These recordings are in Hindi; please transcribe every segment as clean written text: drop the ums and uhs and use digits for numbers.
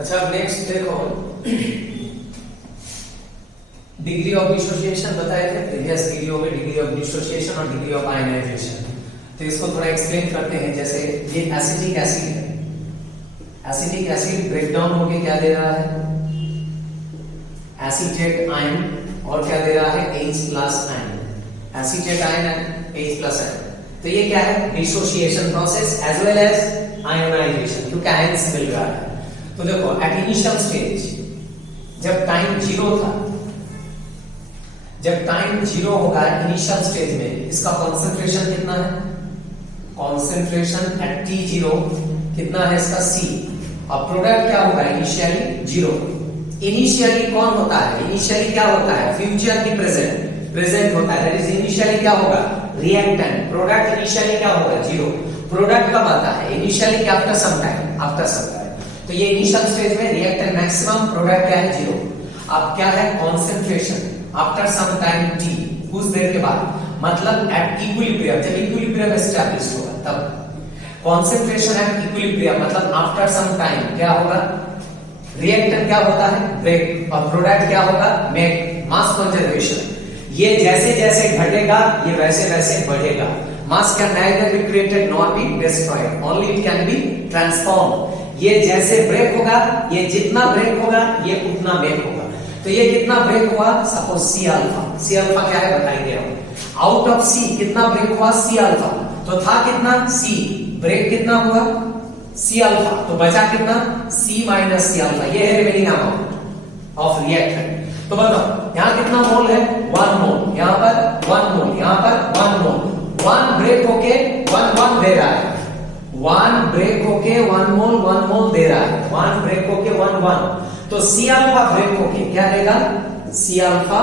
अच्छा अब नेक्स्ट देखो, डिग्री ऑफ डिसोसिएशन बताए थे प्रीवियस वीडियो में, डिग्री ऑफ डिसोसिएशन और डिग्री ऑफ आयनाइजेशन। तो इसको थोड़ा एक्सप्लेन करते हैं। जैसे ये एसिटिक एसिड है, एसिटिक एसिड ब्रेकडाउन होके क्या दे रहा है, एसीटेट आयन, और क्या दे रहा है, H+ ion, acetate ion and H+ ion. तो ये क्या है, dissociation process as well as ionization, क्योंकि आयंस मिल रहा है। तो देखो एट इनिशियल स्टेज, जब टाइम 0 था, जब टाइम 0 होगा इनिशियल स्टेज में, इसका कॉन्सेंट्रेशन कितना है, कॉन्सेंट्रेशन एट T0 कितना है इसका C। अब प्रोडक्ट क्या होगा, इनिशियली 0। इनिशियली कौन होता है, इनिशियली क्या होता है, फ्यूचर की प्रेजेंट, प्रेजेंट होता है, दैट इज इनिशियली क्या होगा, रिएक्टेंट। प्रोडक्ट इनिशियली क्या होगा, 0। प्रोडक्ट कब आता है, इनिशियली क्या, after some time, after some time. तो ये इनिशियल स्टेज में रिएक्टेंट मैक्सिमम, प्रोडक्ट क्या है, 0। अब क्या है, concentration after some time T, कुछ देर के बाद, मतलब एट इक्विलिब्रियम, जब इक्विलिब्रियम एस्टैब्लिश होगा तब। कॉन्सेंट्रेशन एट इक्विलिब्रियम मतलब आफ्टर सम टाइम क्या होगा, रिएक्टेंट क्या होता है, ब्रेक, और प्रोडक्ट क्या होगा, मेक, मास कंजर्वेशन। ये जैसे जैसे घटेगा ये वैसे वैसे बढ़ेगा। मास can neither be created nor be destroyed, only it can be transform. ये जैसे ब्रेक होगा, ये जितना ब्रेक होगा ये उतना मेक होगा। तो ये कितना ब्रेक हुआ, suppose C alpha, C alpha क्या है बताएंगे हम। आउट ऑफ C कितना ब्रेक हुआ, C अल्फा, तो था कितना C, ब्रेक कितना हुआ C अल्फा, तो बचा कितना C माइनस C अल्फा। ये है रिमेनिंग अमाउंट ऑफ रिएक्टेंट। तो बताओ यहां कितना मोल है, 1 मोल, यहां पर 1 मोल, यहां पर 1 मोल। 1 ब्रेक होके 1 दे रहा है, 1 ब्रेक होके 1 मोल दे रहा है, 1 ब्रेक होके 1। तो C अल्फा ब्रेक होके क्या देगा, C अल्फा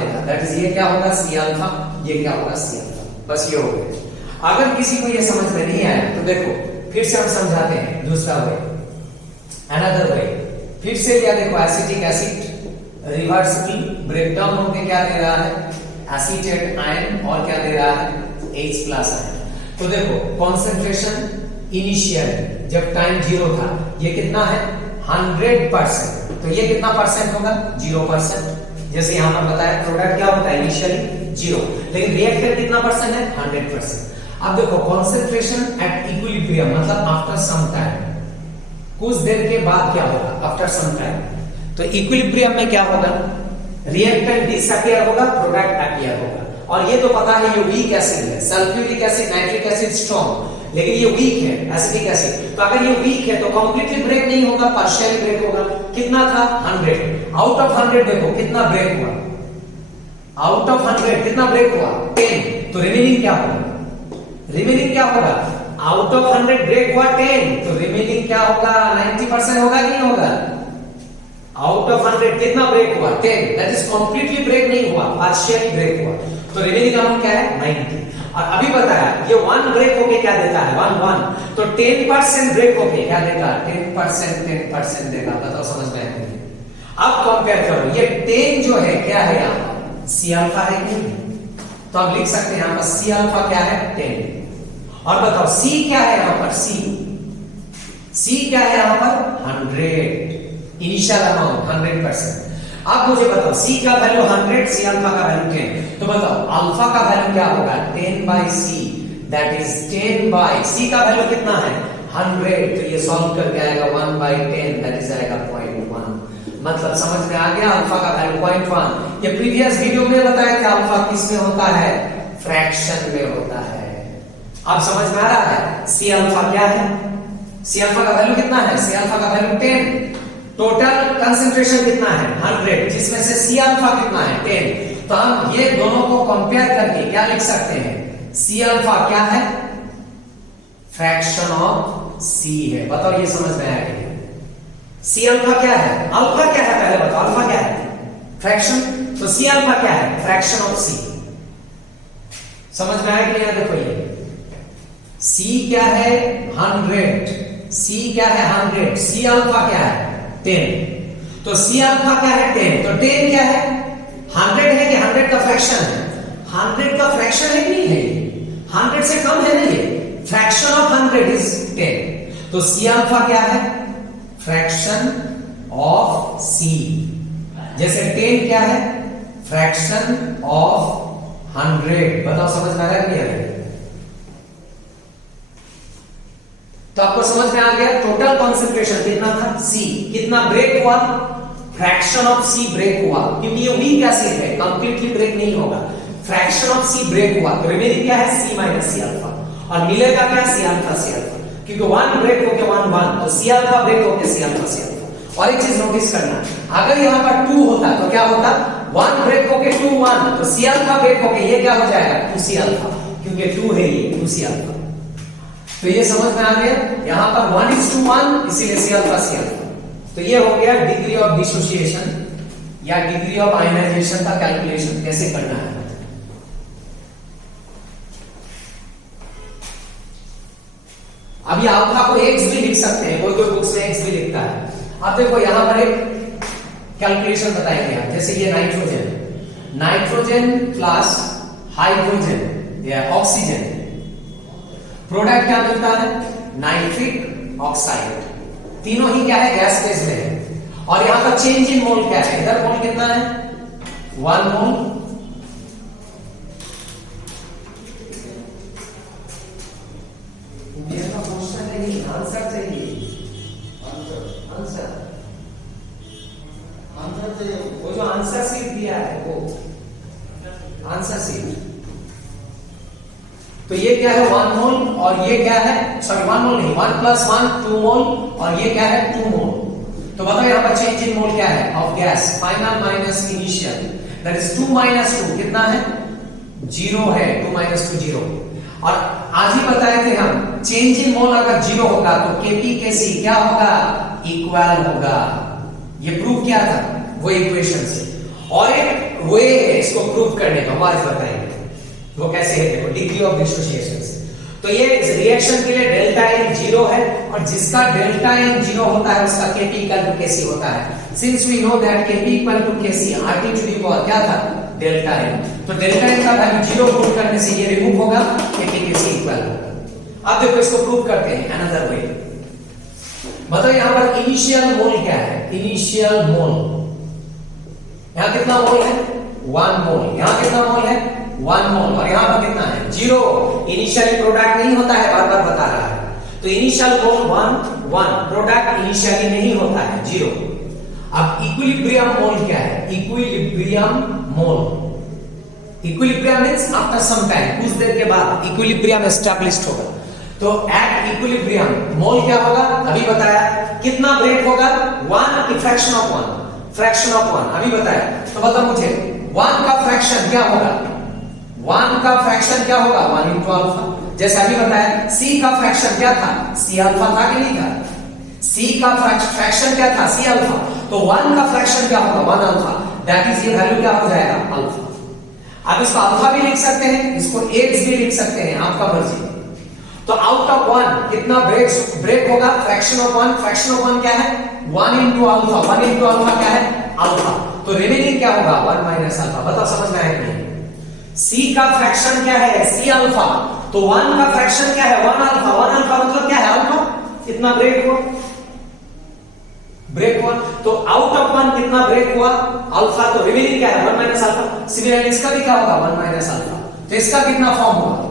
देगा, दैट इज ये क्या होगा, C अल्फा, ये क्या होगा, C अल्फा। बस ये हो गया। अगर किसी को ये समझ में नहीं आया तो देखो फिर से हम समझाते हैं दूसरा वे, अनदर वे। फिर से क्या देखो, एसिटिक एसिड रिवर्सिबल ब्रेकडाउन होके क्या दे रहा है, एसीटेट आयन, और क्या दे रहा है, H+ आयन। तो देखो कॉन्सेंट्रेशन इनिशियल जब टाइम 0 था, ये कितना है, 100%। तो ये कितना परसेंट होगा, 0%। जैसे यहां पर बताया प्रोडक्ट क्या होता है, इनिशियली 0, लेकिन रिएक्टेंट कितना परसेंट है, 100%। अब देखो कॉन्सेंट्रेशन एट इक्विलिब्रियम मतलब आफ्टर सम टाइम, कुछ देर के बाद क्या होगा, आफ्टर सम टाइम। तो इक्विलिब्रियम में क्या होगा, रिएक्टेंट डिसअपियर होगा, प्रोडक्ट अपीयर होगा। और ये तो पता है ये वीक एसिड है, sulphuric acid, nitric acid strong, लेकिन ये वीक है एसिडिक एसिड। तो अगर ये वीक है तो कंप्लीटली ब्रेक नहीं होगा, पार्शियली ब्रेक होगा। कितना था, 100। आउट ऑफ 100 देखो कितना ब्रेक हुआ, आउट ऑफ 100 कितना ब्रेक हुआ, 10। तो रिमेनिंग क्या होगा, रिमेनिंग क्या होगा, आउट ऑफ 100 ब्रेक हुआ 10, तो रिमेनिंग क्या होगा, 90% होगा कि नहीं होगा। आउट ऑफ 100 कितना ब्रेक हुआ, 10, दैट इज कंप्लीटली ब्रेक नहीं हुआ, पार्शियली ब्रेक हुआ। तो रिमेनिंग अमाउंट क्या है, 90। और अभी बताया ये 1 ब्रेक होके क्या देता है, 1, तो 10% ब्रेक होके क्या देगा, 10% देगा। बताओ समझ में आया। अब कंपेयर करो, ये 10 जो है क्या है, यहाँ C अल्फा है कि नहीं, तो आप लिख सकते हैं यहां पर C अल्फा क्या है, 10। और बताओ C क्या है यहां पर, C क्या है यहां पर, 100, इनिशियल अमाउंट 100%। अब मुझे बताओ C का वैल्यू 100, C अल्फा का वैल्यू 10, तो बताओ अल्फा का वैल्यू क्या होगा, 10/C, दैट इज 10/C का वैल्यू कितना है, 100। तो ये सॉल्व करके आएगा 1/10, दैट इज आएगा 0.1। मतलब समझ में आ गया, अल्फा का वैल्यू 0.1। ये प्रीवियस वीडियो में बताया था अल्फा किस में होता है, फ्रैक्शन में होता है। अब समझ में आ रहा है, C अल्फा क्या है, C अल्फा का वैल्यू कितना है, C अल्फा का वैल्यू 10। टोटल कंसेंट्रेशन कितना है, 100, जिसमें से C अल्फा कितना है, 10। तो हम ये दोनों को कंपेयर करके क्या लिख सकते हैं, C अल्फा क्या है, फ्रैक्शन ऑफ C है। बताओ ये समझ में आया क्या, C अल्फा क्या है, अल्फा क्या है, पहले बताओ अल्फा क्या है, फ्रैक्शन। तो C अल्फा क्या है, फ्रैक्शन ऑफ C। समझ में आया कि नहीं, देखो ये C क्या है, 100, C क्या है, 100, C अल्फा क्या है, 10। तो C अल्फा क्या है, 10, तो 10 क्या है, 100 है कि 100 का फ्रैक्शन है, 100 का फ्रैक्शन है कि नहीं है, 100 से कम है ना, ये फ्रैक्शन ऑफ 100 इज 10। तो C अल्फा क्या है, फ्रैक्शन ऑफ सी। जैसे 10 क्या है? Fraction of 100। बताओ समझ में आ रहा है नहीं आ रहा है? तो आपको समझ में आ गया टोटल कॉन्सेंट्रेशन कितना था? सी। कितना ब्रेक हुआ? फ्रैक्शन ऑफ सी ब्रेक हुआ, क्योंकि ये वीक एसिड है, कंप्लीटली ब्रेक नहीं होगा। फ्रैक्शन ऑफ सी ब्रेक हुआ तो रिमेनिंग क्या है? सी माइनस सी अल्फा, और मिलेगा क्या? सी अल्फा सी अल्फा, क्योंकि 1 ब्रेक होके 1 1, तो सी अल्फा ब्रेक होके सी अल्फा सी अल्फा। और एक चीज नोटिस करना, अगर यहां पर 2 होता तो क्या होता? 1 ब्रेक होके 2 1, तो सी अल्फा ब्रेक होके ये क्या हो जाएगा? 2 सी अल्फा, क्योंकि 2 है ये 2 सी अल्फा। तो ये समझ में आ गया, यहां पर 1:1, इसीलिए सी अल्फा सी अल्फा। तो ये हो गया डिग्री ऑफ डिसोसिएशन या डिग्री ऑफ आयनाइजेशन का कैलकुलेशन कैसे करना है। अभी अल्फा को x भी लिख सकते हैं, कोई कोई बुक्स में x भी लिखता है। अब देखो यहां पर एक कैलकुलेशन बताएंगे आप, जैसे ये नाइट्रोजन प्लस हाइड्रोजन या ऑक्सीजन, प्रोडक्ट क्या मिलता है? Nitric oxide. तीनों ही क्या है? गैस फेज में है। और यहां पर चेंज इन मोल क्या है? इधर मोल कितना है? 1 मोल, मेरा क्वेश्चन नहीं, आंसर चाहिए। आंसर चाहिए, वो जो आंसर सीट दिया है वो आंसर सीट। तो ये क्या है? 1 मोल, और ये क्या है? सॉरी 1 मोल नहीं, 1 + 1 2 मोल, और ये क्या है? 2 मोल। तो बताओ यहां पर चेंज इन मोल क्या है? Of gas, final minus initial, that is 2 - 2 कितना है? 0 है। 2 - 2 0। और आज ही बताए थे हम, चेंज इन मोल अगर 0 होगा तो Kp Kc क्या होगा? इक्वल होगा। ये प्रूव किया था वो इक्वेशन से। और एक वे है इसको प्रूव करने का, हम आज बताएंगे वो कैसे है। देखो डिग्री ऑफ डिसोसिएशन से, तो ये रिएक्शन के लिए डेल्टा N 0 है, और जिसका डेल्टा N 0 होता है उसका Kp = Kc होता है। Since we know that Kp = Kc, RT to the power क्या था? Delta N। तो डेल्टा N का वैल्यू 0 पुट करने से ये रिमूव होगा, Kp Kc इक्वल होगा। अब देखो इसको प्रूव करते हैं अनदर वे। बताओ यहां पर इनिशियल मोल क्या है? इनिशियल मोल, यहां कितना मोल है? 1 मोल। यहां कितना मोल है? 1 मोल। और यहां पर कितना है? 0। इनिशियली प्रोडक्ट नहीं होता है, बार बार बता रहा है। तो इनिशियल मोल 1 1, प्रोडक्ट इनिशियली नहीं होता है, 0। अब इक्विलिब्रियम मोल क्या है? Equilibrium mole, equilibrium means after some time, कुछ देर के बाद इक्विलिब्रियम एस्टैब्लिश्ड होगा। तो एट इक्विलिब्रियम मोल क्या होगा? अभी बताया। कितना ब्रेक होगा? 1 की फ्रैक्शन ऑफ 1, फ्रैक्शन ऑफ 1 अभी बताया। तो बताओ मुझे 1 का फ्रैक्शन क्या होगा? 1 का फ्रैक्शन क्या होगा? 1 × अल्फा। जैसे अभी बताया C का फ्रैक्शन क्या था? C अल्फा था कि नहीं था? C का फ्रैक्शन क्या था? C alpha. तो 1 का फ्रैक्शन क्या होगा? 1 अल्फा, दैट इज ये वैल्यू क्या हो जाएगा? अल्फा। आप इसको अल्फा भी लिख सकते हैं, इसको x भी लिख सकते हैं, आपका मर्जी। तो आउट ऑफ 1 कितना ब्रेक होगा? फ्रैक्शन ऑफ 1, फ्रैक्शन ऑफ 1 क्या है? 1 × अल्फा, 1 × अल्फा क्या है? अल्फा। तो रिमेनिंग क्या होगा? 1 - अल्फा। बताओ समझ में आया कि नहीं? C का फ्रैक्शन क्या है? C alpha. तो 1 का फ्रैक्शन क्या है? 1 अल्फा। 1 अल्फा मतलब क्या है? अल्फा। कितना ब्रेक हुआ? ब्रेक हुआ। तो आउट ऑफ 1 कितना ब्रेक हुआ? अल्फा। तो रिमेनिंग क्या है? 1 - अल्फा। सिमिलरली इसका भी क्या होगा? 1 - अल्फा। तो इसका कितना फॉर्म होगा?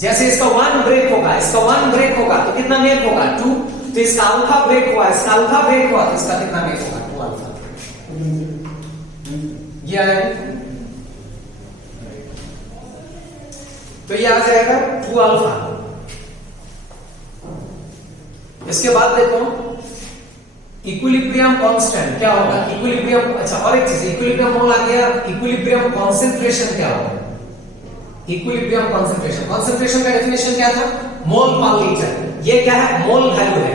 जैसे इसका 1 ब्रेक होगा, इसका 1 ब्रेक होगा तो कितना मेक होगा? 2। तो इसका अल्फा ब्रेक हुआ, इसका अल्फा ब्रेक हुआ, तो इसका कितना मेक होगा? 2 अल्फा। ये आएगा, तो ये आ जाएगा 2 अल्फा। इसके बाद देखो इक्विलिब्रियम कांस्टेंट क्या होगा? इक्विलिब्रियम, अच्छा और एक चीज, इक्विलिब्रियम मोल आ गया, इक्विलिब्रियम कंसंट्रेशन क्या होगा? इक्विलिब्रियम कंसंट्रेशन, कंसंट्रेशन का डेफिनेशन क्या था? मोल पर लीटर। ये क्या है? मोल वैल्यू है।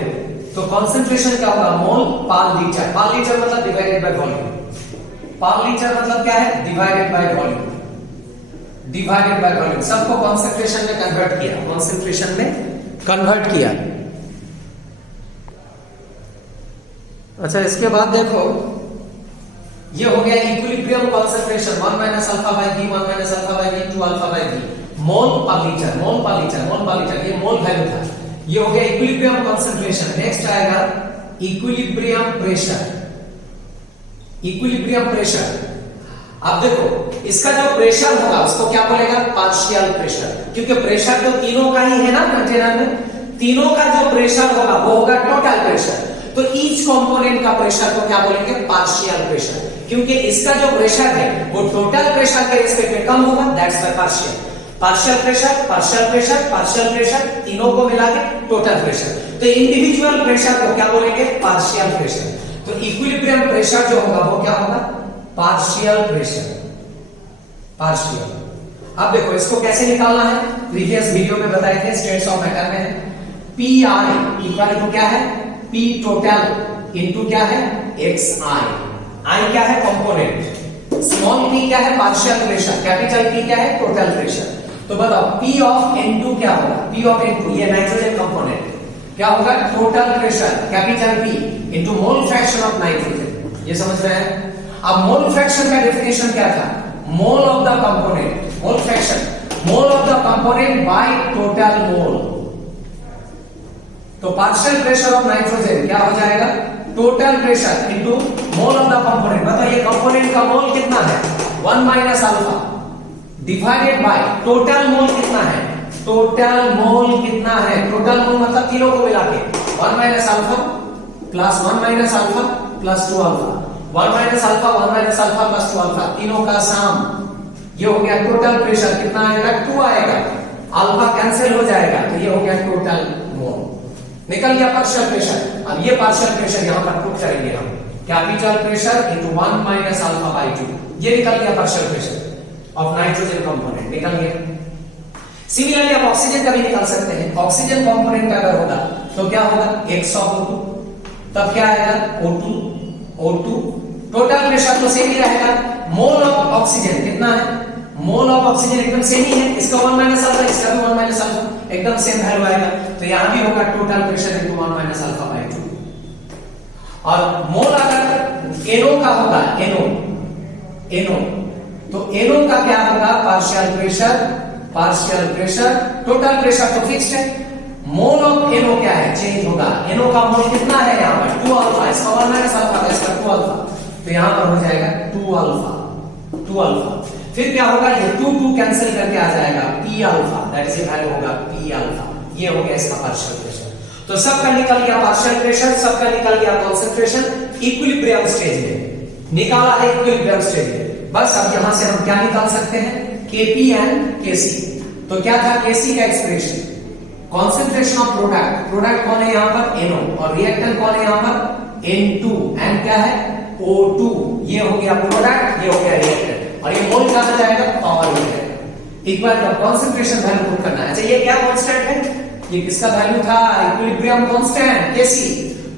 तो कंसंट्रेशन क्या होगा? मोल पर लीटर। पर लीटर मतलब डिवाइडेड बाय वॉल्यूम। पर लीटर मतलब क्या है? Divided by volume, divided by volume. सबको कंसंट्रेशन में कन्वर्ट किया, कंसंट्रेशन में कन्वर्ट किया। अच्छा इसके बाद देखो ये हो गया equilibrium concentration 1 - alpha by v, 1 - alpha by v, 2 alpha by v, मोल पर लीटर, मोल पर लीटर, मोल पर लीटर। ये मोल वैल्यू था। ये हो गया इक्विलिब्रियम कॉन्सेंट्रेशन। नेक्स्ट आएगा इक्विलिब्रियम प्रेशर। इक्विलिब्रियम प्रेशर, अब देखो इसका जो प्रेशर होगा उसको क्या बोलेगा, पार्शियल प्रेशर, क्योंकि प्रेशर तो तीनों का ही है ना कंटेनर में, तीनों का जो प्रेशर होगा वो होगा टोटल प्रेशर। तो ईच कंपोनेंट का प्रेशर को क्या बोलेंगे, पार्शियल प्रेशर, क्योंकि इसका जो प्रेशर है वो टोटल प्रेशर के रिस्पेक्ट में कम होगा, that's the partial. Partial pressure, partial pressure, partial pressure, तीनों को मिला के टोटल प्रेशर। तो इंडिविजुअल प्रेशर को क्या बोलेंगे, पार्शियल प्रेशर। तो इक्विलिब्रियम प्रेशर जो होगा वो क्या होगा, पार्शियल प्रेशर, पार्शियल। अब देखो इसको कैसे निकालना है, प्रीवियस वीडियो में बताए थे, स्टेट्स ऑफ मैटर में है। पी आई इक्वल टू क्या है, पी टोटल इनटू क्या है, एक्स आई। आई क्या है, कंपोनेंट, स्मॉल p क्या है, पार्शियल प्रेशर, कैपिटल P क्या है, टोटल प्रेशर। तो बताओ P ऑफ N2 क्या होगा, P ऑफ N2 ये नाइट्रोजन कंपोनेंट क्या होगा, total pressure capital P into mole fraction of nitrogen. ये समझ रहे हैं। अब मोल फ्रैक्शन का डेफिनेशन क्या था, mole of the component, mole fraction, mole of the component bye total mole. तो पार्शियल प्रेशर ऑफ नाइट्रोजन क्या हो जाएगा, total pressure into mole of the component. बताइए कंपोनेंट का मोल कितना है, 1 minus alpha divided by total मोल कितना है, टोटल मोल कितना है, टोटल मोल मतलब तीनों को मिला के 1 minus alpha plus 1 minus alpha plus 2 alpha, 1 minus alpha 1 minus alpha plus 2 alpha, तीनों का सम। ये हो गया टोटल प्रेशर, कितना आएगा, 2 आएगा, अल्फा कैंसिल हो जाएगा, तो ये हो गया टोटल मोल। निकल गया पार्शियल प्रेशर। अब ये पार्शियल प्रेशर यहां पर पुट करेंगे हम, capital pressure into 1 minus alpha by 2, ये निकल गया partial pressure of nitrogen component, निकल गया। सिमिलरली आप ऑक्सीजन का भी निकाल सकते हैं। ऑक्सीजन कंपोनेंट अगर होगा तो क्या होगा, x ऑफ O2, तब क्या आएगा, O2 टोटल प्रेशर तो सेम ही रहेगा। मोल ऑफ ऑक्सीजन कितना है, मोल ऑफ ऑक्सीजन एकदम सेम ही है, इसका 1 माइनस अल्फा, इसका भी 1 माइनस अल्फा, एकदम सेम वैल्यू आएगा। तो यहां भी होगा total pressure into 1 minus alpha by 2। और मोल अगर NO का होगा, NO तो NO का क्या होगा, पार्शियल प्रेशर, टोटल प्रेशर तो फिक्स्ड है। मोल ऑफ NO क्या है, चेंज होगा। NO का मोल कितना है यहां पर, 2 अल्फा, इसका 1 माइनस अल्फा, इसका 2 अल्फा, तो यहां पर हो जाएगा 2 अल्फा। फिर क्या होगा, ये 2 कैंसिल करके आ जाएगा P alpha, that is value होगा P अल्फा। ये हो गया इसका पार्शियल प्रेशर। तो सबका निकल गया पार्शियल प्रेशर, सबका निकल गया कॉन्सेंट्रेशन इक्विलिब्रियम स्टेज में, निकाला है इक्विलिब्रियम स्टेज में। बस अब यहां से हम क्या निकाल सकते हैं, Kp एंड Kc। तो क्या था Kc का एक्सप्रेशन, कॉन्सेंट्रेशन ऑफ प्रोडक्ट कौन है यहां पर, NO, और रिएक्टेंट कौन है यहां पर, N2, एंड क्या है O2। ये हो गया प्रोडक्ट, ये हो गया रिएक्टेंट, और ये मोल कहां जाएगा, पावर में जाएगा। एक बार जब कॉन्सेंट्रेशन वैल्यू पुट करना है। अच्छा ये क्या कांस्टेंट है, ये किसका वैल्यू था, इक्विलिब्रियम कांस्टेंट Kc।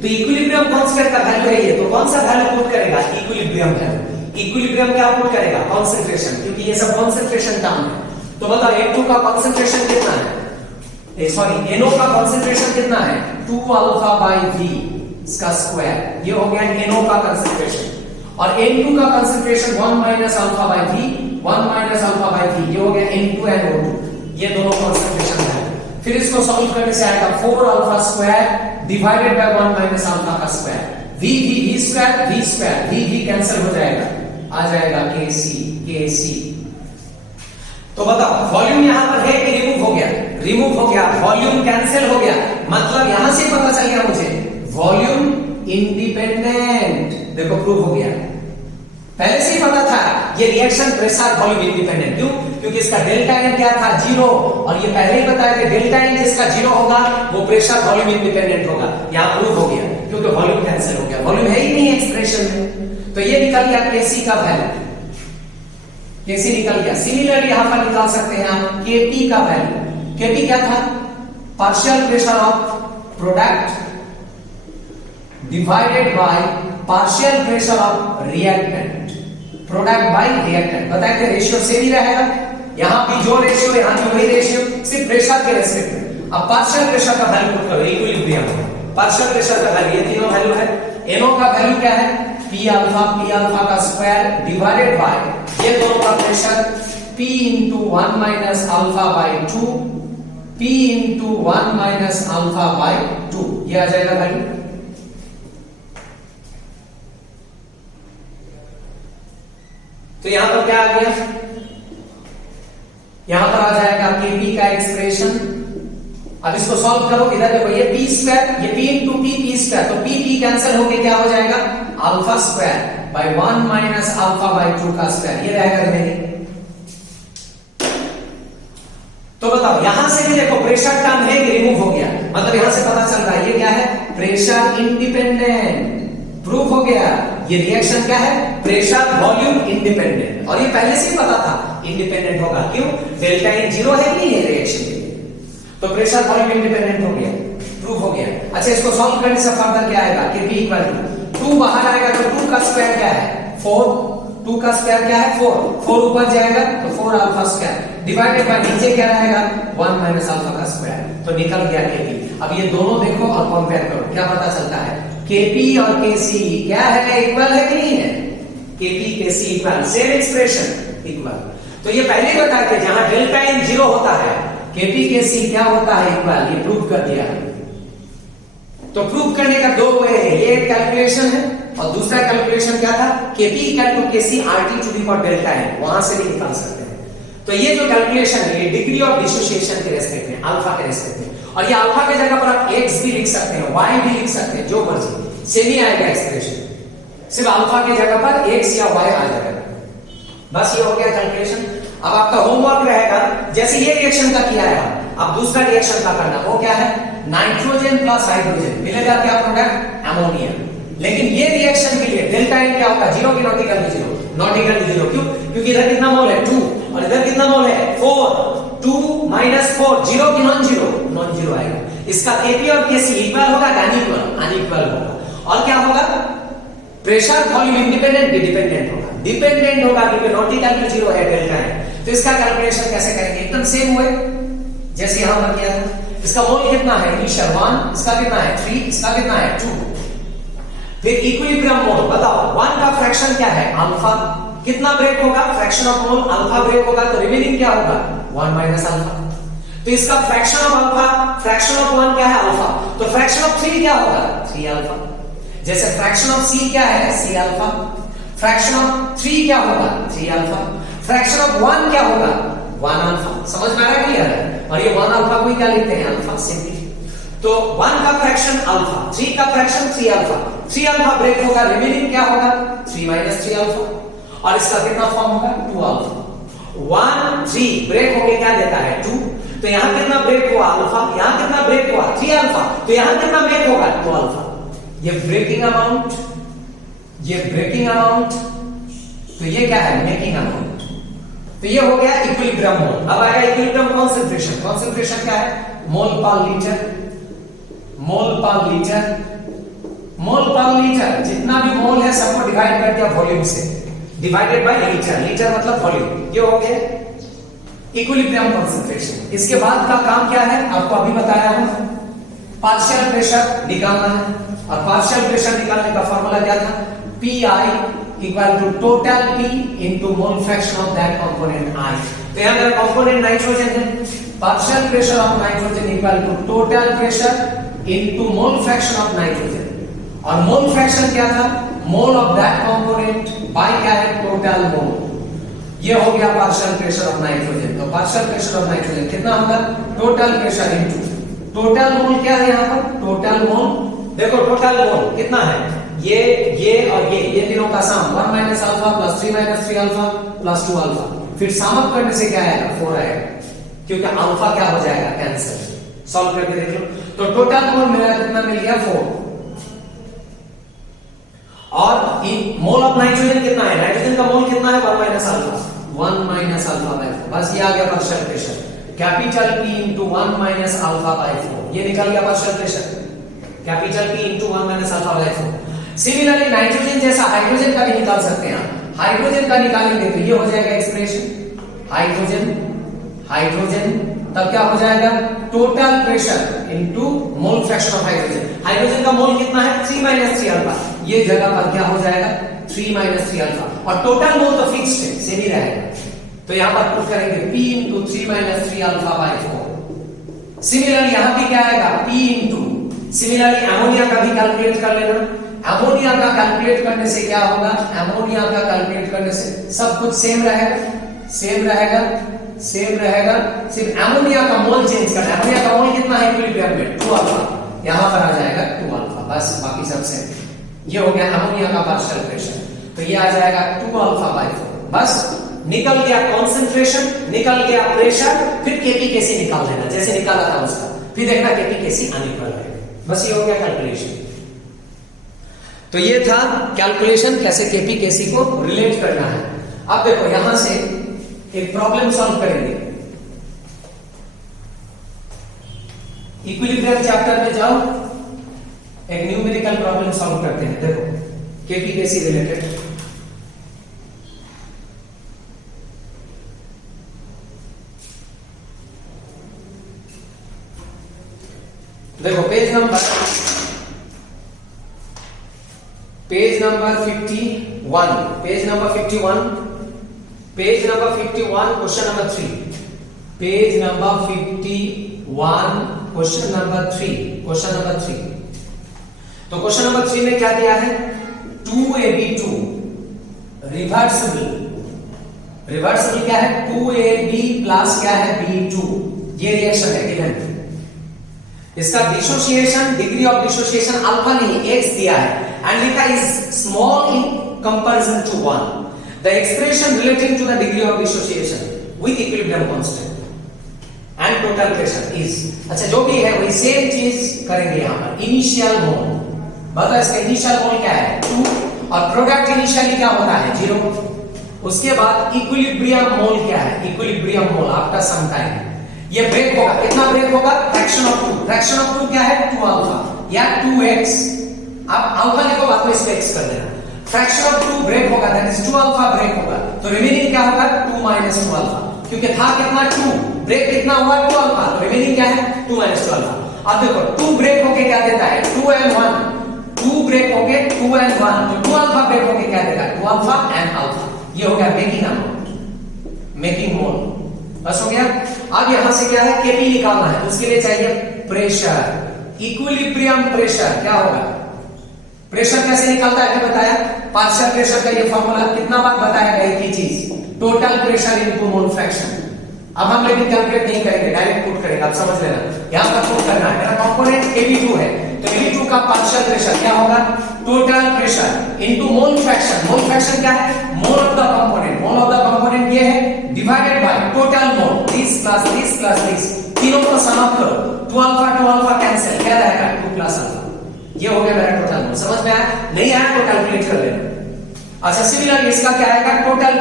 तो इक्विलिब्रियम कांस्टेंट का वैल्यू है ये, तो कौन सा वैल्यू पुट करेगा, इक्विलिब्रियम वैल्यू। इक्विलिब्रियम क्या पुट करेगा, कॉन्सेंट्रेशन, क्योंकि ये सब कॉन्सेंट्रेशन टर्म है। तो बताओ N2 का कॉन्सेंट्रेशन कितना है, सॉरी NO का कॉन्सेंट्रेशन कितना है, 2 अल्फा बाय V इसका स्क्वायर, ये हो गया NO का कॉन्सेंट्रेशन। और N2 का concentration 1 minus alpha by V, 1 minus alpha by V, ये हो गया N2 एंड O2, ये दोनों कंसंट्रेशन है। फिर इसको सॉल्व करने से आएगा 4 alpha square divided by 1 minus alpha का square, V square, V cancel हो जाएगा, आ जाएगा Kc। तो बताओ वॉल्यूम यहां पर है कि रिमूव हो गया, वॉल्यूम कैंसिल हो गया, मतलब यहां से पता चल गया मुझे वॉल्यूम इंडिपेंडेंट। देखो प्रूव हो गया, पहले से ही पता था ये रिएक्शन प्रेशर वॉल्यूम इंडिपेंडेंट। क्यों, क्योंकि इसका डेल्टा एन क्या था, 0, और ये पहले ही बताया कि डेल्टा एन जिसका 0 होगा वो प्रेशर वॉल्यूम इंडिपेंडेंट होगा। यहां प्रूव हो गया क्योंकि वॉल्यूम कैंसिल हो गया, वॉल्यूम है ही नहीं एक्सप्रेशन में। तो ये निकल गया Kc का वैल्यू, Kc निकल गया। सिमिलरली यहां पर निकाल सकते हैं हम Kp का वैल्यू। Kp क्या था, partial pressure of product divided by partial pressure of reactant, product bye reactant. बताया कि रेशियो सेम ही रहेगा, यहां भी जो रेशियो यहां भी वही रेशियो, सिर्फ प्रेशर के रेस्पेक्ट में। अब पार्शियल प्रेशर का वैल्यू पुट करो, इक्विलिब्रियम पार्शियल प्रेशर का वैल्यू, ये तीनों वैल्यू है। NO का वैल्यू क्या है, P अल्फा का स्क्वायर डिवाइडेड बाय ये दोनों का pressure P into 1 minus alpha by 2 P into 1 minus alpha by 2, ये आ जाएगा वैल्यू। तो यहां पर क्या आ गया, यहां पर आ जाएगा Kp का एक्सप्रेशन। अब इसको सॉल्व करो, इधर देखो ये p स्क्वायर, ये p इंटू p स्क्वायर, तो p कैंसिल होके क्या हो जाएगा alpha square by 1 minus alpha by 2 का स्क्वायर, ये रहेगा रिमेनिंग। तो बताओ यहां से भी देखो प्रेशर टर्म है कि रिमूव हो गया, मतलब यहां से पता चल रहा है ये क्या है, प्रेशर इंडिपेंडेंट, प्रूफ हो गया। ये रिएक्शन क्या है, प्रेशर वॉल्यूम इंडिपेंडेंट, और ये पहले से ही पता था इंडिपेंडेंट होगा, क्यों, डेल्टा इन जीरो है कि नहीं है रिएक्शन के लिए, तो प्रेशर वॉल्यूम इंडिपेंडेंट हो गया, प्रूफ हो गया। अच्छा इसको सॉल्व करने से फर्दर क्या आएगा, Kp इक्वल टू 2 बाहर आएगा तो 2 का स्क्वायर क्या है 4, 2 का स्क्वायर क्या है 4, 4 ऊपर जाएगा तो 4 अल्फा स्क्वायर डिवाइडेड बाय नीचे क्या रहेगा 1 माइनस अल्फा का स्क्वायर, तो निकल गया Kp। अब ये दोनों देखो और कंपेयर करो, क्या पता चलता है, Kp और Kc क्या है, इक्वल है कि नहीं है, Kp Kc equal, same expression equal. तो ये पहले ही बताया कि जहां डेल्टा इन जीरो होता है Kp Kc क्या होता है इक्वल, ये प्रूव कर दिया। तो प्रूव करने का दो वे है, ये एक कैलकुलेशन है और दूसरा कैलकुलेशन क्या था, Kp equal to Kc RT to the power delta है, वहां से भी निकाल सकते हैं। तो ये जो कैलकुलेशन है ये डिग्री ऑफ डिसोसिएशन के रेस्पेक्ट में, अल्फा के रेस्पेक्ट में, और ये अल्फा के जगह पर आप x भी लिख सकते हैं, y भी लिख सकते हैं, जो मर्जी, सेम ही आएगा एक्सप्रेशन, सिर्फ अल्फा के जगह पर x या y आ जाएगा। बस ये हो गया कैलकुलेशन। अब आपका होमवर्क रहेगा, जैसे ये रिएक्शन का किया है अब दूसरा रिएक्शन का करना, वो क्या है, नाइट्रोजन प्लस हाइड्रोजन मिलेगा क्या प्रोडक्ट, अमोनिया। लेकिन ये रिएक्शन के लिए डेल्टा इन क्या होगा, जीरो की not equal to zero, not equal to zero, क्यों, क्योंकि इधर कितना मोल है 2 और इधर कितना मोल है 4, 2 माइनस 4 जीरो की नॉन जीरो, नॉन जीरो आएगा। इसका Kp और Kc इक्वल होगा, अनइक्वल होगा, और क्या होगा, प्रेशर वॉल्यूम इंडिपेंडेंट डिपेंडेंट होगा, डिपेंडेंट होगा क्योंकि नॉट इक्वल टू जीरो है, डेल्टा है। तो इसका कैलकुलेशन कैसे करेंगे, एकदम सेम हुए जैसे यहां पर किया था। इसका मोल कितना है इनिशियल 1, इसका कितना है 3, इसका कितना है 2। फिर इक्विलिब्रियम मोल बताओ, 1 का फ्रैक्शन क्या है अल्फा, कितना ब्रेक होगा, fraction of mole alpha break होगा, तो रिमेनिंग क्या होगा 1 माइनस अल्फा। तो इसका fraction of alpha, fraction of 1 क्या है अल्फा, तो फ्रैक्शन ऑफ 3 क्या होगा 3 अल्फा। जैसे फ्रैक्शन ऑफ c क्या है c अल्फा, फ्रैक्शन ऑफ 3 क्या होगा 3 अल्फा, फ्रैक्शन ऑफ 1 क्या होगा 1 अल्फा। समझ में आ रहा है, क्लियर है। और ये 1 अल्फा को क्या लिखते हैं अल्फा सिंपली। तो 1 का फ्रैक्शन अल्फा, 3 का फ्रैक्शन 3 अल्फा, 3 अल्फा ब्रेक होगा, रिमेनिंग क्या होगा 3 माइनस 3 अल्फा, और इसका कितना फॉर्म होगा 2 अल्फा। 1 3 ब्रेक होके क्या देता है 2, तो यहां कितना ब्रेक हुआ अल्फा, यहां कितना ब्रेक हुआ 3 अल्फा, तो यहां कितना ब्रेक होगा 2 अल्फा। ये ब्रेकिंग अमाउंट, ये ब्रेकिंग अमाउंट, तो ये क्या है मेकिंग अमाउंट। तो ये हो गया इक्विलिब्रियम मोल। अब आएगा इक्विलिब्रियम कॉन्सेंट्रेशन। कॉन्सेंट्रेशन क्या है मोल पर लीटर, मोल पर लीटर, मोल पर लीटर, जितना भी मोल है सबको डिवाइड कर दिया वॉल्यूम से, डिवाइडेड बाय लीटर, लीटर मतलब वॉल्यूम, ये हो गया इक्विलिब्रियम कॉन्सेंट्रेशन। इसके बाद का काम क्या है आपको अभी बताया है, पार्शियल प्रेशर निकालना है, और पार्शियल प्रेशर निकालने का फार्मूला क्या था, PI equal to total P into mole fraction of that component I। तो यहां मेरा कंपोनेंट नाइट्रोजन है, partial pressure of nitrogen equal to total pressure into mole fraction of nitrogen, और मोल फ्रैक्शन क्या था mole of that component by क्या है टोटल मोल। ये हो गया पार्शियल प्रेशर ऑफ नाइट्रोजन। तो पार्शियल प्रेशर ऑफ नाइट्रोजन कितना होगा total pressure into total mole क्या है यहां पर टोटल मोल, देखो टोटल मोल कितना है, ये और ये तीनों का सम 1 minus alpha plus 3 minus 3 alpha plus 2 alpha, फिर सम अप करने से क्या आएगा 4 आएगा, क्योंकि अल्फा क्या हो जाएगा कैंसिल। सॉल्व करके देख लो, तो टोटल मोल मेरा कितना मिल गया 4, और मोल ऑफ नाइट्रोजन कितना है, नाइट्रोजन का मोल कितना है 1 minus alpha, 1 minus alpha by 4। बस ये आ गया partial pressure, capital P into 1 minus alpha by 4, ये निकल गया partial pressure, capital P into 1 minus alpha by 4। Similarly nitrogen जैसा हाइड्रोजन का भी निकाल सकते हैं आप, हाइड्रोजन का निकालेंगे तो ये हो जाएगा एक्सप्रेशन हाइड्रोजन, हाइड्रोजन तब क्या हो जाएगा total pressure into mole fraction of hydrogen. Hydrogen का मोल कितना है 3 माइनस 3 अल्फा, ये जगह पर क्या हो जाएगा 3 माइनस 3 अल्फा, और टोटल मोल तो फिक्स्ड है सेम ही रहेगा। तो यहां पर प्रूफ करेंगे P into 3 minus 3 alpha by 4, similarly यहां पे क्या आएगा P इंटू, सिमिलरली अमोनिया का भी कैलकुलेट कर लेना। अमोनिया का कैलकुलेट करने से क्या होगा, अमोनिया का कैलकुलेट करने से सब कुछ सेम रहेगा, सेम रहेगा, सेम रहेगा, सिर्फ अमोनिया का मोल चेंज करना है। अमोनिया का मोल कितना है इक्विलिब्रियम में 2 अल्फा, यहां पर आ जाएगा 2 अल्फा, बस बाकी सब सेम। ये हो गया अमोनिया का पार्शियल प्रेशर, तो ये आ जाएगा 2 अल्फा बाय 4। बस निकल गया कॉन्सेंट्रेशन, निकल गया प्रेशर, फिर केपी कैसी निकाल देना जैसे निकाला था उसका, फिर देखना केपी कैसी अनइक्वल है। बस ये हो गया कैलकुलेशन। तो ये था कैलकुलेशन कैसे केपी केसी को रिलेट करना है। अब देखो यहां से एक प्रॉब्लम सॉल्व करेंगे। इक्विलिब्रियम चैप्टर में जाओ, एक न्यूमेरिकल प्रॉब्लम सॉल्व करते हैं। देखो केपी केसी रिलेटेड, देखो page number 51, page number 51, page number 51, question number 3, page number 51, question number 3, question number 3। तो क्वेश्चन नंबर 3 में क्या दिया है, 2ab2 रिवर्सिबल, रिवर्सिबल क्या है 2ab प्लस क्या है b2, ये रिएक्शन है गिवन। इसका dissociation, degree of dissociation alpha नहीं x दिया है and लिखा is small in comparison to 1. The expression relating to the degree of dissociation with equilibrium constant and total pressure is, अच्छा जो भी है वही सेम चीज करेंगे यहां पर। इनिशियल मोल, बताओ इसका इनिशियल मोल क्या है 2, और प्रोडक्ट इनिशियली क्या होता है 0। उसके बाद इक्विलिब्रियम मोल क्या है, इक्विलिब्रियम मोल आफ्टर सम टाइम ये ब्रेक होगा, कितना ब्रेक होगा फ्रैक्शन ऑफ 2, फ्रैक्शन ऑफ 2 क्या है 2 अल्फा या 2x, अब अल्फा लिखो बाद में इसको x कर देना। फ्रैक्शन ऑफ 2 ब्रेक होगा, दैट इज 2 अल्फा ब्रेक होगा, तो रिमेनिंग क्या होगा 2 माइनस 2 अल्फा, क्योंकि था कितना 2, ब्रेक कितना हुआ 2 अल्फा, तो रिमेनिंग क्या है 2 माइनस 2 अल्फा। अब देखो 2 ब्रेक होके क्या देता है 2 and 1, 2 ब्रेक होके 2 and 1, तो 2 अल्फा ब्रेक होके क्या देगा 2 अल्फा एंड अल्फा, ये हो गया मेकिंग अमाउंट, मेकिंग मोल। बस हो गया। अब यहां से क्या है केपी निकालना है, उसके लिए चाहिए प्रेशर, इक्विलिब्रियम प्रेशर क्या होगा, प्रेशर कैसे निकालता है बताया, पार्शियल प्रेशर का ये फार्मूला कितना बार बताया एक ही चीज, total pressure into mole fraction. अब हम लेकिन कैलकुलेट नहीं करेंगे, डायरेक्ट पुट करेंगे, आप समझ लेना। यहां पर पुट करना है, मेरा कंपोनेंट Ab2 है, तो Ab2 का पार्शियल प्रेशर क्या होगा total pressure into mole fraction. मोल फ्रैक्शन क्या है mole of the component, mole of the component ये है divided by total mole, this plus this, तीनों को सम अप करो, 2 अल्फा कैंसिल, क्या रहेगा 2 प्लस अल्फा, ये हो गया मेरा टोटल मोल। समझ में आया, नहीं आया तो कैलकुलेट कर लेना। अच्छा सिमिलरली इसका क्या आएगा total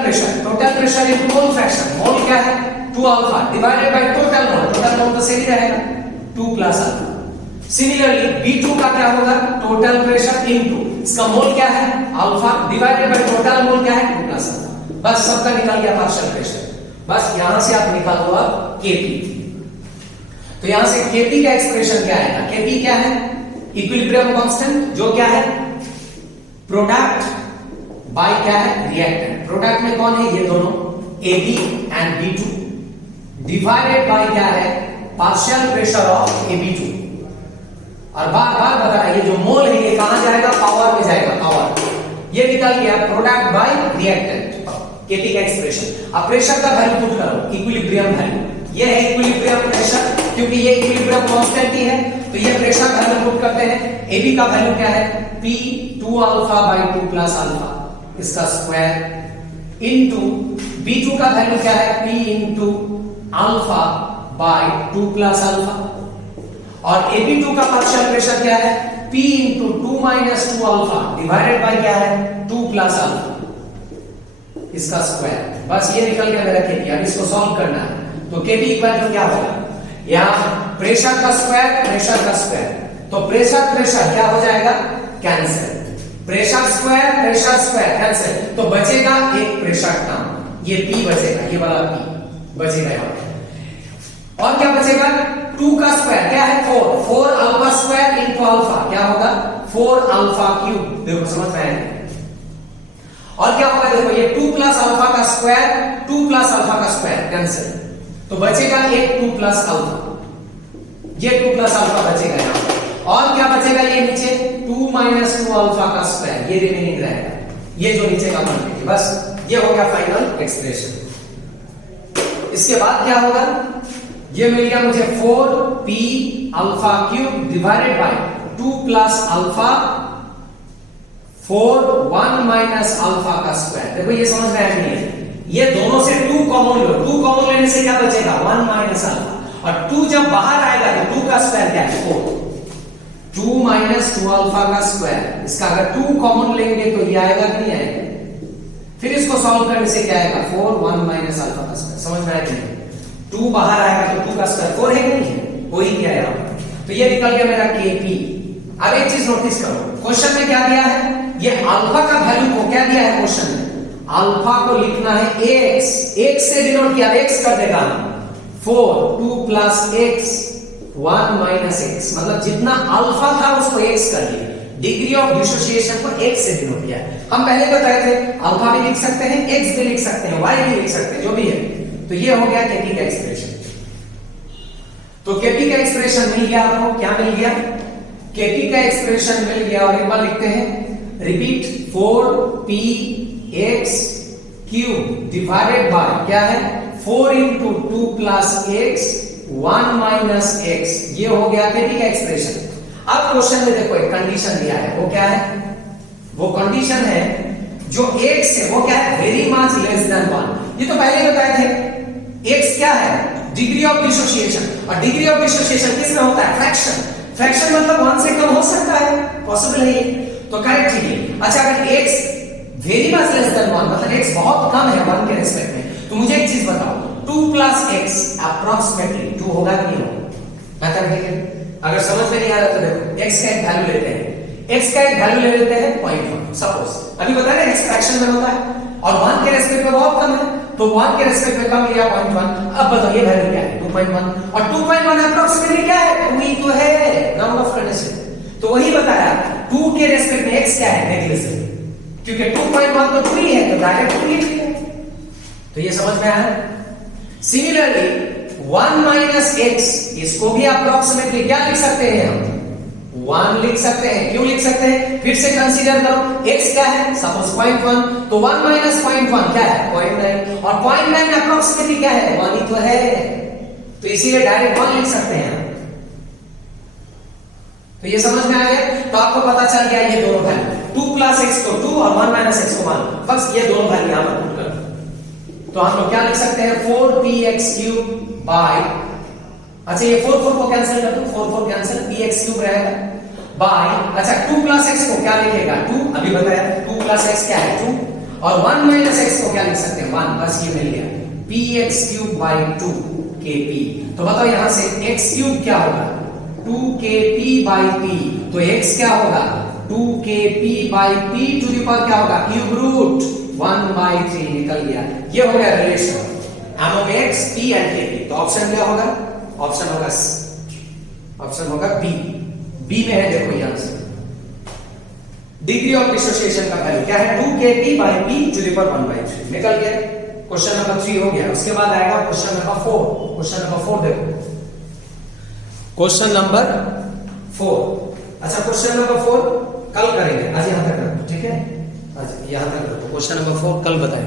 pressure into mole fraction, mole क्या है 2 alpha divided by total mole तो सही रहेगा 2 प्लस अल्फा। सिमिलरली B2 का क्या होगा टोटल प्रेशर इनटू इसका मोल क्या है alpha divided by total mole क्या है 2 प्लस अल्फा। बस सबका निकल गया पार्शियल प्रेशर। बस यहां से आप निकाल दो अब Kp। तो यहां से Kp का एक्सप्रेशन क्या आएगा, Kp क्या है इक्विलिब्रियम कांस्टेंट, जो क्या है प्रोडक्ट बाय क्या है रिएक्टेंट। प्रोडक्ट में कौन है ये दोनों AB and B2 divided by क्या है पार्शियल प्रेशर ऑफ AB2। और बार बार बता रहा है ये जो मोल है ये कहां जाएगा पावर में जाएगा, पावर। ये निकल गया प्रोडक्ट बाय रिएक्टेंट Kp का एक्सप्रेशन। अब प्रेशर का वैल्यू पुट करो इक्विलिब्रियम वैल्यू, ये है इक्विलिब्रियम प्रेशर, क्योंकि ये इक्विलिब्रियम कांस्टेंट ही है तो ये प्रेशर का वैल्यू पुट करते हैं। AB का वैल्यू क्या है P 2 alpha by 2 plus alpha इसका स्क्वायर इनटू B2 का वैल्यू क्या है P into alpha by 2 plus alpha, और AB2 का पार्शियल प्रेशर क्या है P into 2 minus 2 alpha divided bye क्या है 2 प्लस अल्फा इसका स्क्वायर। बस ये निकल गया मेरा Kp। अब इसको सॉल्व करना है तो Kp इक्वल टू क्या होगा, यहां प्रेशर का स्क्वायर, तो प्रेशर क्या हो जाएगा कैंसिल, प्रेशर स्क्वायर कैंसिल, तो बचेगा एक प्रेशर टर्म, ये P बचेगा, ये वाला P बचेगा यहां पे। और क्या बचेगा 2 का स्क्वायर क्या है 4 अल्फा स्क्वायर इनटू अल्फा क्या होगा 4 अल्फा क्यूब। देखो समझ में आया। और क्या होगा देखो ये 2 प्लस अल्फा का स्क्वायर, 2 प्लस अल्फा का स्क्वायर कैंसिल, तो बचेगा एक 2 प्लस अल्फा। ये 2 प्लस अल्फा बचेगा यहाँ पे। और क्या बचेगा ये नीचे 2 माइनस 2 अल्फा का स्क्वायर, ये रिमेनिंग रहेगा, ये जो नीचे का क्वांटिटी। बस ये हो गया फाइनल एक्सप्रेशन। इसके बाद क्या होगा, ये मिल गया मुझे 4p alpha cube divided by 2 plus alpha 4 1 minus alpha का स्क्वायर। देखो ये समझ में आया नहीं है, ये दोनों से 2 कॉमन लो, 2 कॉमन लेने से क्या बचेगा 1 माइनस अल्फा, और 2 जब बाहर आएगा तो 2 का स्क्वायर क्या है 4, 2 माइनस 2 अल्फा का स्क्वायर। इसका अगर 2 कॉमन लेंगे तो ये आएगा कि नहीं आएगा, फिर इसको सॉल्व करने से क्या आएगा 4 1 माइनस अल्फा का स्क्वायर। समझ में आया कि नहीं, 2 बाहर आएगा तो 2 का स्क्वायर 4 है कि नहीं है, वही किया है यहाँ। तो ये निकल गया मेरा Kp। अब एक चीज नोटिस करो, क्वेश्चन में क्या दिया है, ये अल्फा का वैल्यू को क्या दिया है क्वेश्चन में, अल्फा को लिखना है x, x से डिनोट किया, x कर देगा 4 2 प्लस x 1 माइनस x, मतलब जितना अल्फा था उसको x कर लिया, डिग्री ऑफ डिसोसिएशन को x से डिनोट किया। हम पहले बताए थे अल्फा भी लिख सकते हैं, x भी लिख सकते हैं, y भी लिख सकते हैं, जो भी है। तो ये हो गया Kp का एक्सप्रेशन। तो Kp का एक्सप्रेशन मिल गया आपको, क्या मिल गया, Kp का एक्सप्रेशन मिल गया। और एक बार लिखते हैं, repeat 4px cube divided by क्या है 4 into 2 plus x 1 minus x, ये हो गया Kp का एक्सप्रेशन। अब क्वेश्चन में देखो एक कंडीशन दिया है, वो क्या है, वो कंडीशन है जो x है वो क्या है वेरी मच लेस देन 1। ये तो पहले बताए थे, x क्या है डिग्री ऑफ डिसोसिएशन, और डिग्री ऑफ डिसोसिएशन किस में होता है फ्रैक्शन, फ्रैक्शन मतलब 1 से कम हो सकता है, पॉसिबल है ये, तो करेक्ट है ये। अच्छा अगर x very much less than 1 मतलब x बहुत कम है 1 के रिस्पेक्ट में, तो मुझे एक चीज बताओ 2 प्लस x अप्रोक्सीमेटली 2 होगा कि नहीं होगा, मैथमेटिकली अगर समझ में नहीं आ रहा तो देखो x का एक वैल्यू लेते हैं, x का एक वैल्यू ले लेते हैं 0.1 सपोज, अभी बताया ना x फ्रैक्शन में होता है और 1 के रिस्पेक्ट में बहुत कम है, तो 1 के रिस्पेक्ट में कम लिया 0.1। अब बताओ ये वैल्यू क्या है 2.1, और 2.1 अप्रोक्सीमेटली क्या है 2 ही तो है, राउंड ऑफ करने से। तो वही बताया 2 के रिस्पेक्ट में x क्या है नेग्लिजिबल, क्योंकि 2.1 तो 2 ही है तो डायरेक्ट 2 लिख लिया। तो ये समझ में आया। सिमिलरली 1 माइनस x, इसको भी अप्रोक्सीमेटली क्या लिख सकते हैं हम 1 लिख सकते हैं। क्यों लिख सकते हैं, फिर से कंसीडर करो x क्या है सपोज 0.1, तो 1 माइनस 0.1 क्या है 0.9, और 0.9 अप्रोक्सीमेटली क्या है 1 ही तो है, तो इसीलिए डायरेक्ट 1 लिख सकते हैं। तो ये समझ में आ गया, तो आपको पता चल गया ये दोनों वैल्यू 2 प्लस x को 2 और 1 माइनस x को 1, बस ये दोनों वैल्यू यहां पर पुट कर दो। तो हम लोग क्या लिख सकते हैं 4px क्यूब बाय, अच्छा ये 4 4 को कैंसिल कर दो, 4 4 कैंसिल, px क्यूब रहेगा बाय, अच्छा 2 प्लस x को क्या लिखेगा 2, अभी बताया 2 प्लस x क्या है 2, और 1 माइनस x को क्या लिख सकते हैं 1, बस ये मिल गया px क्यूब बाय 2 kp। तो बताओ यहां से x क्यूब क्या होगा 2kp बाय p, तो x क्या होगा 2kp by p to the power क्या होगा क्यूब रूट 1/3 निकल गया। ये हो गया relation among x p and kp। तो ऑप्शन क्या होगा, ऑप्शन होगा बी, बी में है देखो यहां से डिग्री ऑफ डिसोसिएशन का वैल्यू क्या है 2kp by p to the power 1/3 निकल गया। क्वेश्चन नंबर 3 हो गया। उसके बाद आएगा क्वेश्चन नंबर 4। क्वेश्चन नंबर 4 देखो, क्वेश्चन नंबर 4। अच्छा क्वेश्चन नंबर 4 कल करेंगे, आज यहां तक रखो, ठीक है, आज यहां तक रखो, क्वेश्चन नंबर 4 कल बताएंगे।